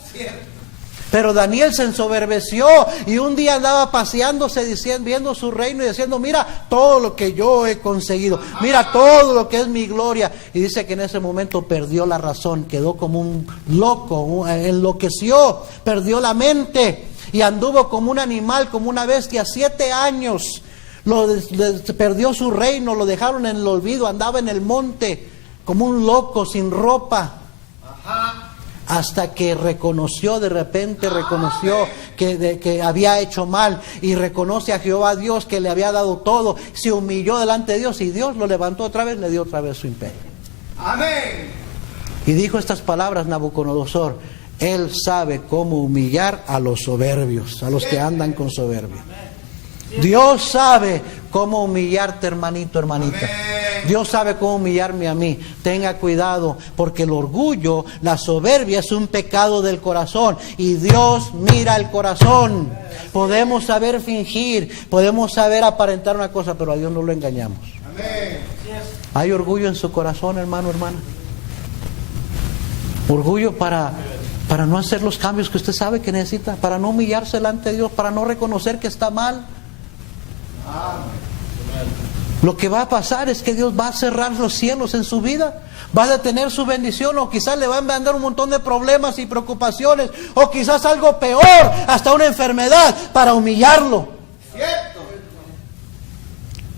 Pero Daniel se ensoberbeció y un día andaba paseándose, viendo su reino y diciendo: mira todo lo que yo he conseguido, mira todo lo que es mi gloria. Y dice que en ese momento perdió la razón, quedó como un loco, enloqueció, perdió la mente. Y anduvo como un animal, como una bestia, 7 años. Perdió su reino, lo dejaron en el olvido, andaba en el monte como un loco, sin ropa. Hasta que reconoció, de repente reconoció que había hecho mal. Y reconoce a Jehová Dios que le había dado todo. Se humilló delante de Dios y Dios lo levantó otra vez, le dio otra vez su imperio. Amén. Y dijo estas palabras Nabucodonosor: Él sabe cómo humillar a los soberbios, a los que andan con soberbia. Dios sabe cómo humillarte, hermanito, hermanita. Dios sabe cómo humillarme a mí. Tenga cuidado, porque el orgullo, la soberbia es un pecado del corazón. Y Dios mira el corazón. Podemos saber fingir, podemos saber aparentar una cosa, pero a Dios no lo engañamos. Hay orgullo en su corazón, hermano, hermana. Orgullo para no hacer los cambios que usted sabe que necesita, para no humillarse delante de Dios, para no reconocer que está mal. Lo que va a pasar es que Dios va a cerrar los cielos en su vida, va a detener su bendición, o quizás le va a mandar un montón de problemas y preocupaciones, o quizás algo peor, hasta una enfermedad, para humillarlo. Cierto.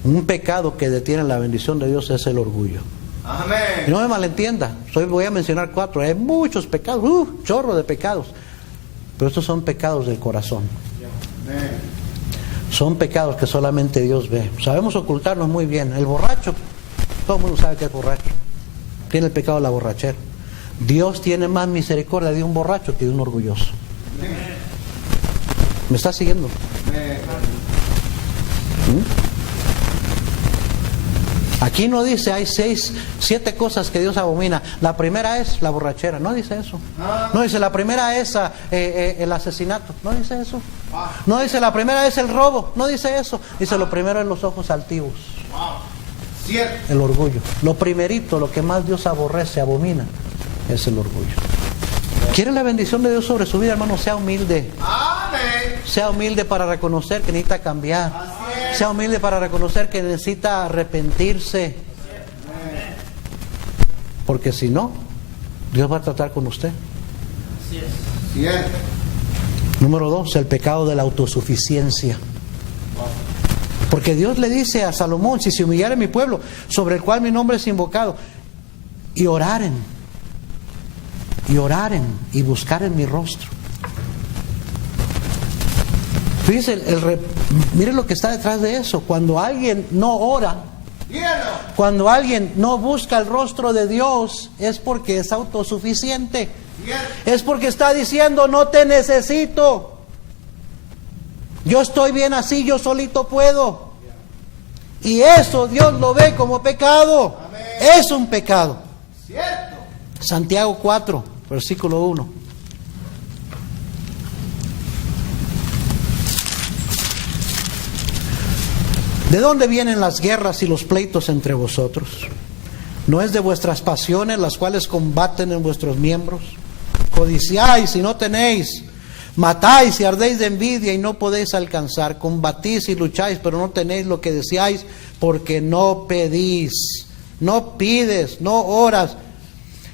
Un pecado que detiene la bendición de Dios es el orgullo. Amén. Y no me malentienda, voy a mencionar 4, hay muchos pecados, chorro de pecados, pero estos son pecados del corazón. Amén. Son pecados que solamente Dios ve. Sabemos ocultarnos muy bien. El borracho, todo el mundo sabe que es borracho, tiene el pecado de la borrachera. Dios tiene más misericordia de un borracho que de un orgulloso. ¿Me está siguiendo? Aquí no dice hay 7 cosas que Dios abomina. La primera es la borrachera, no dice eso. No dice la primera es el asesinato, no dice eso. No dice la primera es el robo, no dice eso. Dice lo primero es los ojos altivos, el orgullo. Lo primerito, lo que más Dios aborrece, abomina, es el orgullo. ¿Quiere la bendición de Dios sobre su vida, hermano? Sea humilde. Sea humilde para reconocer que necesita cambiar. Sea humilde para reconocer que necesita arrepentirse. Porque si no, Dios va a tratar con usted. Número 2, el pecado de la autosuficiencia. Porque Dios le dice a Salomón: si se humillare mi pueblo, sobre el cual mi nombre es invocado, y oraren, y buscaren mi rostro. Fíjese, mire lo que está detrás de eso. Cuando alguien no ora, cuando alguien no busca el rostro de Dios, es porque es autosuficiente. Es porque está diciendo: no te necesito. Yo estoy bien así, yo solito puedo. Y eso Dios lo ve como pecado. Es un pecado. Santiago 4, versículo 1. ¿De dónde vienen las guerras y los pleitos entre vosotros? ¿No es de vuestras pasiones las cuales combaten en vuestros miembros? Codiciáis y no tenéis, matáis y ardéis de envidia y no podéis alcanzar, combatís y lucháis, pero no tenéis lo que deseáis, porque no pedís, no pides, no oras.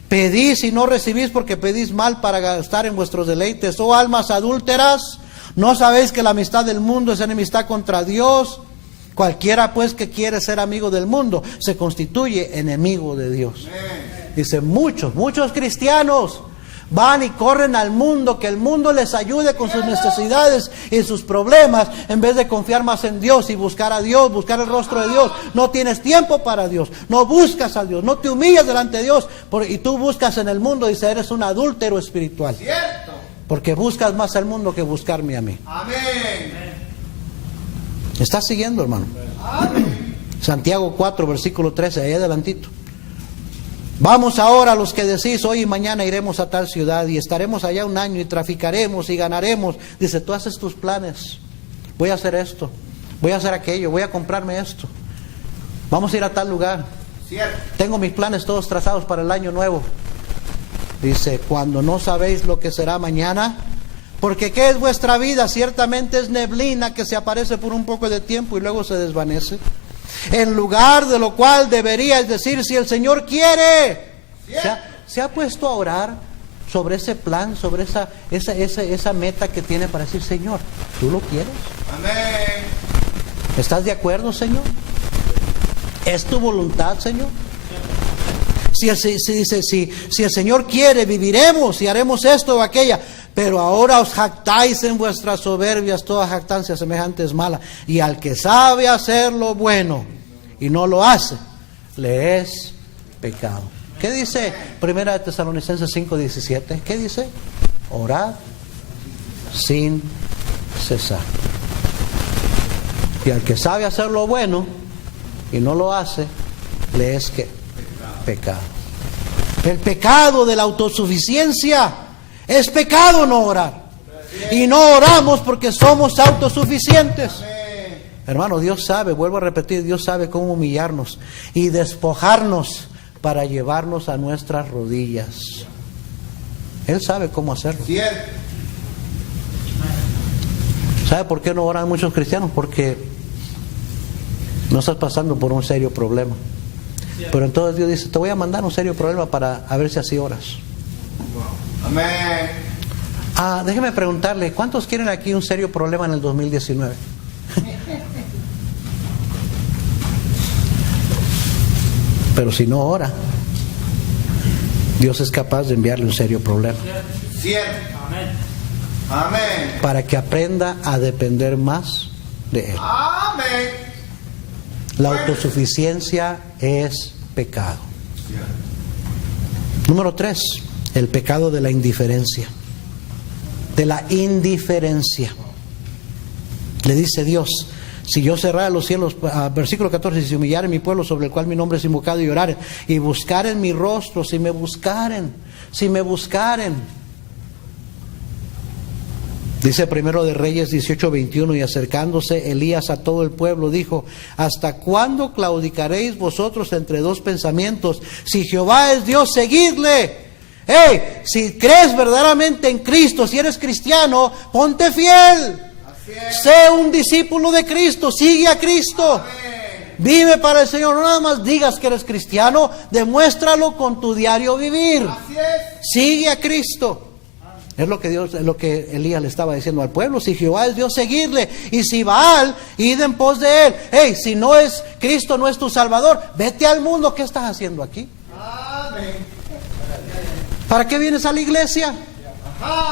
Pedís y no recibís, porque pedís mal para gastar en vuestros deleites. Oh almas adúlteras, ¿no sabéis que la amistad del mundo es enemistad contra Dios? Cualquiera pues que quiere ser amigo del mundo se constituye enemigo de Dios. Dice, muchos cristianos van y corren al mundo, que el mundo les ayude con sus necesidades y sus problemas, en vez de confiar más en Dios y buscar a Dios, buscar el rostro de Dios. No tienes tiempo para Dios, no buscas a Dios, no te humillas delante de Dios, y tú buscas en el mundo. Dice, eres un adúltero espiritual, porque buscas más al mundo que buscarme a mí. Amén. ¿Me estás siguiendo, hermano? Amén. Santiago 4, versículo 13, ahí adelantito. Vamos ahora los que decís, hoy y mañana iremos a tal ciudad y estaremos allá un año y traficaremos y ganaremos. Dice, tú haces tus planes. Voy a hacer esto, voy a hacer aquello, voy a comprarme esto. Vamos a ir a tal lugar. Tengo mis planes todos trazados para el año nuevo. Dice, cuando no sabéis lo que será mañana, porque ¿qué es vuestra vida? Ciertamente es neblina que se aparece por un poco de tiempo y luego se desvanece. En lugar de lo cual deberíais decir, si el Señor quiere. ¿Se ha puesto a orar sobre ese plan, sobre esa meta que tiene para decir, Señor, ¿tú lo quieres? Amén. ¿Estás de acuerdo, Señor? ¿Es tu voluntad, Señor? Si el Señor quiere, viviremos y haremos esto o aquella. Pero ahora os jactáis en vuestras soberbias, toda jactancia semejante es mala. Y al que sabe hacer lo bueno y no lo hace, le es pecado. ¿Qué dice Primera de Tesalonicenses 5:17? ¿Qué dice? Orad sin cesar. Y al que sabe hacer lo bueno y no lo hace, le es que pecado. El pecado de la autosuficiencia. Es pecado no orar. Y no oramos porque somos autosuficientes. Hermano, Dios sabe, vuelvo a repetir, Dios sabe cómo humillarnos y despojarnos para llevarnos a nuestras rodillas. Él sabe cómo hacerlo. ¿Sabe por qué no oran muchos cristianos? Porque no estás pasando por un serio problema. Pero entonces Dios dice, te voy a mandar un serio problema para a ver si así oras. Amén. Déjeme preguntarle, ¿cuántos quieren aquí un serio problema en el 2019? Pero si no ora, Dios es capaz de enviarle un serio problema. Amén. Para que aprenda a depender más de Él. Amén. La autosuficiencia es pecado. Número 3. El pecado de la indiferencia. De la indiferencia. Le dice Dios, si yo cerrara los cielos, versículo 14, si humillare mi pueblo sobre el cual mi nombre es invocado y oraren, y buscaren mi rostro, si me buscaren. Dice Primero de Reyes 18:21, y acercándose Elías a todo el pueblo, dijo, ¿hasta cuándo claudicaréis vosotros entre dos pensamientos? Si Jehová es Dios, seguidle. Hey, si crees verdaderamente en Cristo, si eres cristiano, ponte fiel. Sé un discípulo de Cristo, sigue a Cristo. Amén. Vive para el Señor, no nada más digas que eres cristiano, demuéstralo con tu diario vivir. Sigue a Cristo. Es lo que Elías le estaba diciendo al pueblo. Si Jehová es Dios, seguirle. Y si Baal, id en pos de él. Hey, si no es Cristo, no es tu Salvador, vete al mundo. ¿Qué estás haciendo aquí? Amén. ¿Para qué vienes a la iglesia?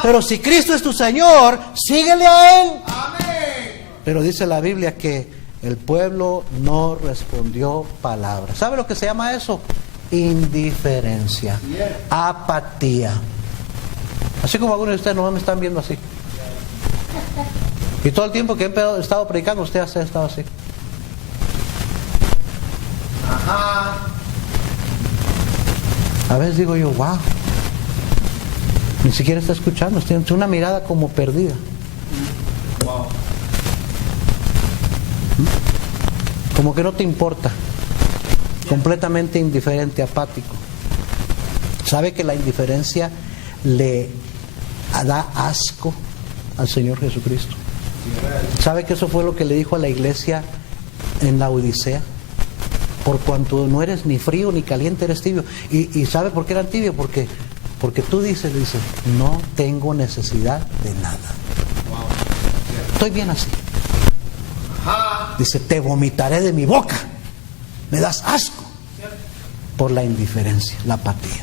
Pero si Cristo es tu Señor, síguele a Él. Amén. Pero dice la Biblia que el pueblo no respondió palabra. ¿Sabe lo que se llama eso? Indiferencia, apatía. Así como algunos de ustedes no me están viendo así. Y todo el tiempo que he estado predicando, usted ha estado así. Ajá. A veces digo yo, wow. Ni siquiera está escuchando, tiene una mirada como perdida. Wow. Como que no te importa. Completamente indiferente, apático. ¿Sabe que la indiferencia le da asco al Señor Jesucristo? ¿Sabe que eso fue lo que le dijo a la iglesia en la Odisea? Por cuanto no eres ni frío ni caliente, eres tibio. ¿Y sabe por qué eran tibios? Porque tú dices, no tengo necesidad de nada. Estoy bien así. Dice, te vomitaré de mi boca. Me das asco. Por la indiferencia, la apatía.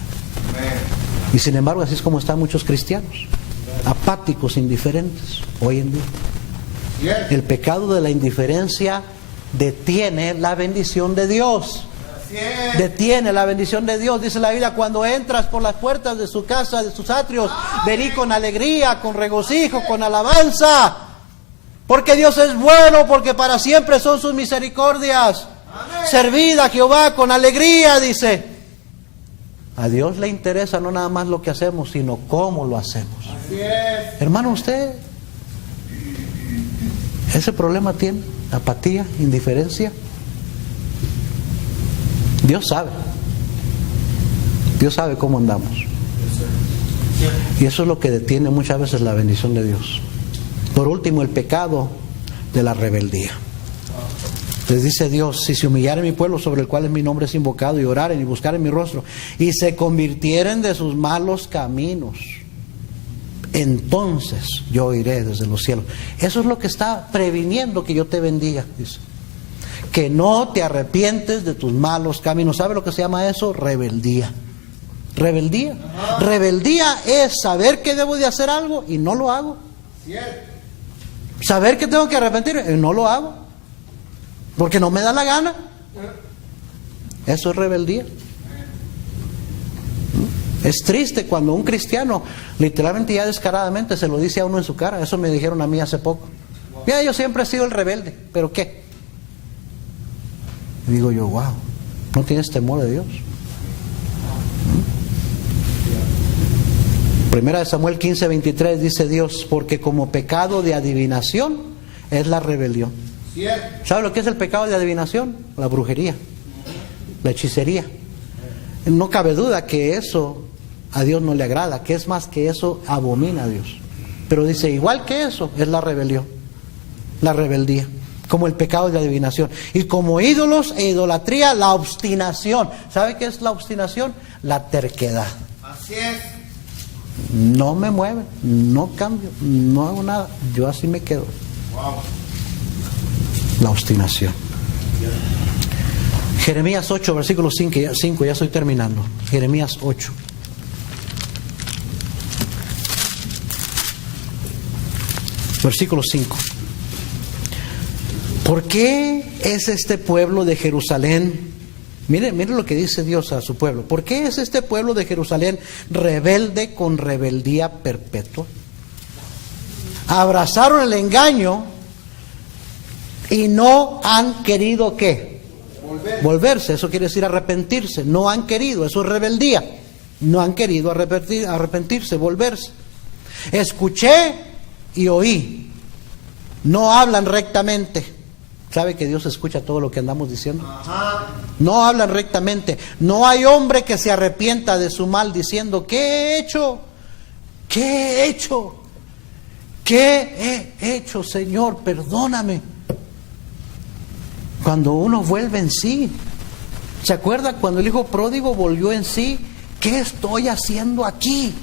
Y sin embargo, así es como están muchos cristianos. Apáticos, indiferentes, hoy en día. El pecado de la indiferencia detiene la bendición de Dios. Detiene la bendición de Dios. Dice la Biblia, cuando entras por las puertas de su casa, de sus atrios, vení con alegría, con regocijo, con alabanza, porque Dios es bueno, porque para siempre son sus misericordias. Amén. Servid a Jehová con alegría, dice. A Dios le interesa no nada más lo que hacemos, sino cómo lo hacemos. Así es. Hermano, usted ese problema tiene, apatía, indiferencia. Dios sabe cómo andamos. Y eso es lo que detiene muchas veces la bendición de Dios. Por último, el pecado de la rebeldía. Les dice Dios, si se humillare mi pueblo sobre el cual mi nombre es invocado, y oraren y buscaren mi rostro, y se convirtieren de sus malos caminos, entonces yo oiré desde los cielos. Eso es lo que está previniendo que yo te bendiga, dice. Que no te arrepientes de tus malos caminos. ¿Sabe lo que se llama eso? Rebeldía. Rebeldía. Rebeldía es saber que debo de hacer algo y no lo hago. Saber que tengo que arrepentirme y no lo hago. Porque no me da la gana. Eso es rebeldía. Es triste cuando un cristiano literalmente ya descaradamente se lo dice a uno en su cara. Eso me dijeron a mí hace poco. Mira, yo siempre he sido el rebelde. ¿Pero qué? Y digo yo, wow, ¿no tienes temor de Dios? Primera de Samuel 15:23 dice Dios, porque como pecado de adivinación es la rebelión. ¿Sabe lo que es el pecado de adivinación? La brujería, la hechicería. No cabe duda que eso a Dios no le agrada, que es más que eso abomina a Dios. Pero dice, igual que eso es la rebelión, la rebeldía. Como el pecado de adivinación. Y como ídolos e idolatría, la obstinación. ¿Sabe qué es la obstinación? La terquedad. Así es. No me mueve, no cambio, no hago nada. Yo así me quedo. Wow. La obstinación. Jeremías 8, versículo 5, ya estoy terminando. Jeremías 8. Versículo 5. ¿Por qué es este pueblo de Jerusalén Mire lo que dice Dios a su pueblo. ¿Por qué es este pueblo de Jerusalén rebelde con rebeldía perpetua? Abrazaron el engaño y no han querido ¿qué? Volverse. Eso quiere decir arrepentirse. No han querido, eso es rebeldía. No han querido arrepentirse, volverse. Escuché y oí. No hablan rectamente. ¿Sabe que Dios escucha todo lo que andamos diciendo? No hablan rectamente. No hay hombre que se arrepienta de su mal diciendo, ¿qué he hecho? ¿Qué he hecho? ¿Qué he hecho, Señor? Perdóname. Cuando uno vuelve en sí. ¿Se acuerda cuando el hijo pródigo volvió en sí? ¿Qué estoy haciendo aquí?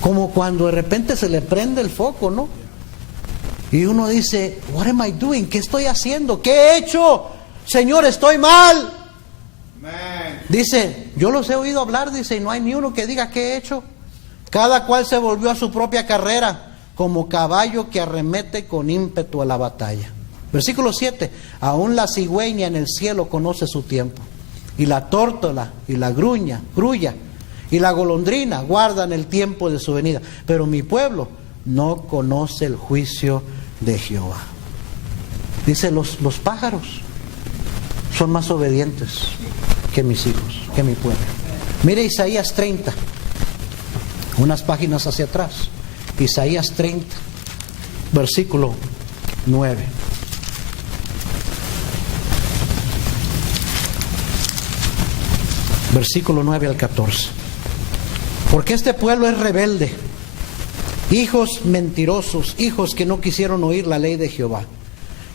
Como cuando de repente se le prende el foco, ¿no? Y uno dice, what am I doing? ¿Qué estoy haciendo? ¿Qué he hecho? Señor, estoy mal. Dice, yo los he oído hablar, dice, y no hay ni uno que diga qué he hecho. Cada cual se volvió a su propia carrera, como caballo que arremete con ímpetu a la batalla. Versículo 7, aún la cigüeña en el cielo conoce su tiempo, y la tórtola y la grulla y la golondrina guardan el tiempo de su venida, pero mi pueblo no conoce el juicio de Jehová. Dice, los pájaros son más obedientes que mis hijos, que mi pueblo. Mire Isaías 30, unas páginas hacia atrás. Isaías 30, versículo 9. Versículo 9 al 14. Porque este pueblo es rebelde, hijos mentirosos, hijos que no quisieron oír la ley de Jehová,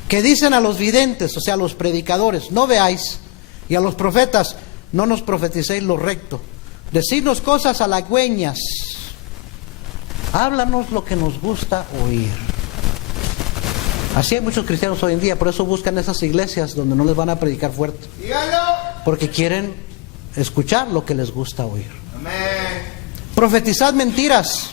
que dicen a los videntes, o sea, a los predicadores, no veáis, y a los profetas, no nos profeticéis lo recto, decidnos cosas halagüeñas, háblanos lo que nos gusta oír. Así hay muchos cristianos hoy en día, por eso buscan esas iglesias donde no les van a predicar fuerte, porque quieren escuchar lo que les gusta oír. Amén. Profetizad mentiras,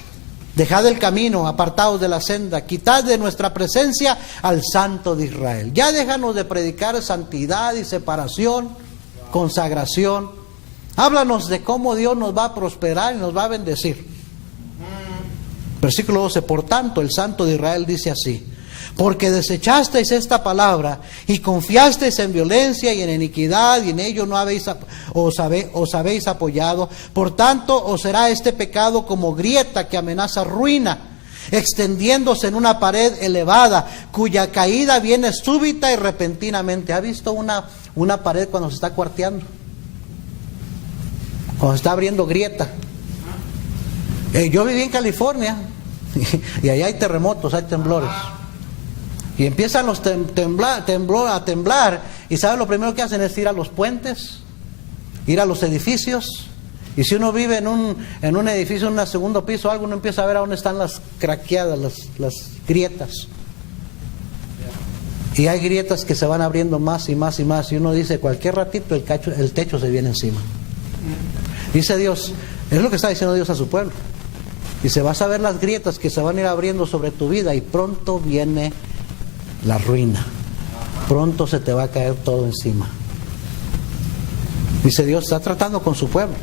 dejad el camino, apartaos de la senda, quitad de nuestra presencia al Santo de Israel. Ya déjanos de predicar santidad y separación, consagración. Háblanos de cómo Dios nos va a prosperar y nos va a bendecir. Versículo 12, por tanto el Santo de Israel dice así, porque desechasteis esta palabra y confiasteis en violencia y en iniquidad y en ello no os habéis apoyado, por tanto os será este pecado como grieta que amenaza ruina, extendiéndose en una pared elevada, cuya caída viene súbita y repentinamente. ¿Ha visto una pared cuando se está cuarteando? Cuando se está abriendo grieta. Yo viví en California y allá hay terremotos, hay temblores. Y empiezan los a temblar. Y ¿saben? Lo primero que hacen es ir a los puentes, ir a los edificios. Y si uno vive en un edificio, en un segundo piso o algo, uno empieza a ver a dónde están las craqueadas, las grietas. Y hay grietas que se van abriendo más y más y más. Y uno dice, cualquier ratito el techo se viene encima. Dice Dios, es lo que está diciendo Dios a su pueblo. Dice, vas a ver las grietas que se van a ir abriendo sobre tu vida y pronto viene la ruina. Pronto se te va a caer todo encima. Dice Dios, está tratando con su pueblo.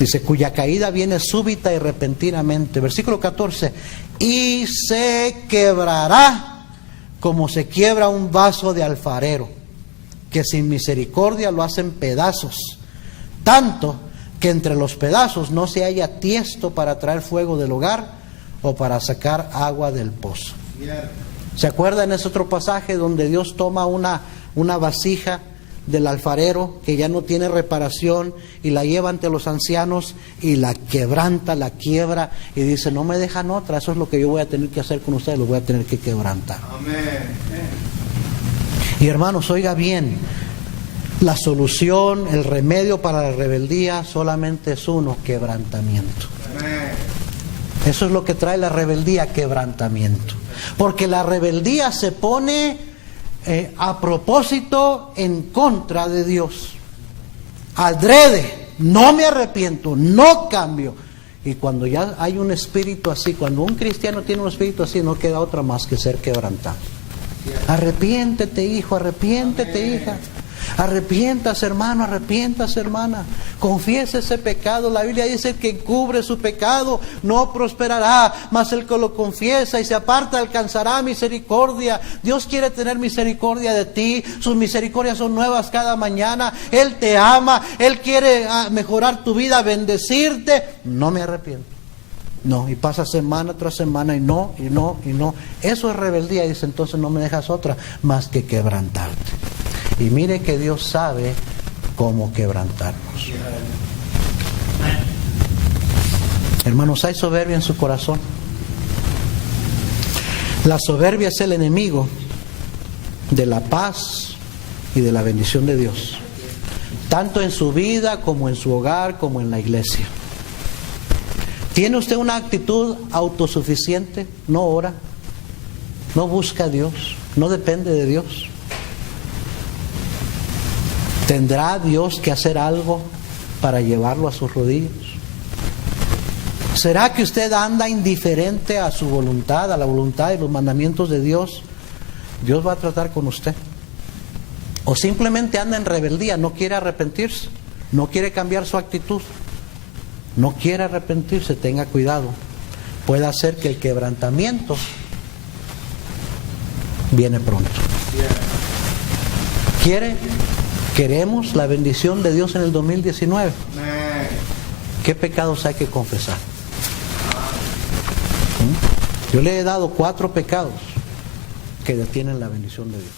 Dice, cuya caída viene súbita y repentinamente. Versículo 14. Y se quebrará como se quiebra un vaso de alfarero, que sin misericordia lo hacen pedazos, tanto que entre los pedazos no se halla tiesto para traer fuego del hogar o para sacar agua del pozo. ¿Se acuerdan? Es otro pasaje donde Dios toma una vasija del alfarero que ya no tiene reparación y la lleva ante los ancianos y la quebranta, la quiebra y dice, no me dejan otra, eso es lo que yo voy a tener que hacer con ustedes, lo voy a tener que quebrantar. Amén. Y hermanos, oiga bien, la solución, el remedio para la rebeldía solamente es uno, quebrantamiento. Amén. Eso es lo que trae la rebeldía, quebrantamiento. Porque la rebeldía se pone a propósito en contra de Dios. Adrede, no me arrepiento, no cambio. Y cuando ya hay un espíritu así, cuando un cristiano tiene un espíritu así, no queda otra más que ser quebrantado. Arrepiéntete, hijo, arrepiéntete, hija. Arrepiéntase, hermano, arrepiéntase, hermana. Confiese ese pecado. La Biblia dice que encubre su pecado no prosperará, mas el que lo confiesa y se aparta alcanzará misericordia. Dios quiere tener misericordia de ti. Sus misericordias son nuevas cada mañana. Él te ama, Él quiere mejorar tu vida, bendecirte. No me arrepiento. No, y pasa semana tras semana y no. Eso es rebeldía. Y dice, entonces no me dejas otra más que quebrantarte. Y mire que Dios sabe cómo quebrantarnos. Hermanos, hay soberbia en su corazón. La soberbia es el enemigo de la paz y de la bendición de Dios, tanto en su vida como en su hogar, como en la iglesia. ¿Tiene usted una actitud autosuficiente? No ora, no busca a Dios, no depende de Dios. ¿Tendrá Dios que hacer algo para llevarlo a sus rodillas? ¿Será que usted anda indiferente a su voluntad, a la voluntad y los mandamientos de Dios? Dios va a tratar con usted. O simplemente anda en rebeldía, no quiere arrepentirse, no quiere cambiar su actitud, no quiere arrepentirse. Tenga cuidado, puede hacer que el quebrantamiento viene pronto. Queremos la bendición de Dios en el 2019. ¿Qué pecados hay que confesar? Yo le he dado 4 pecados que detienen la bendición de Dios.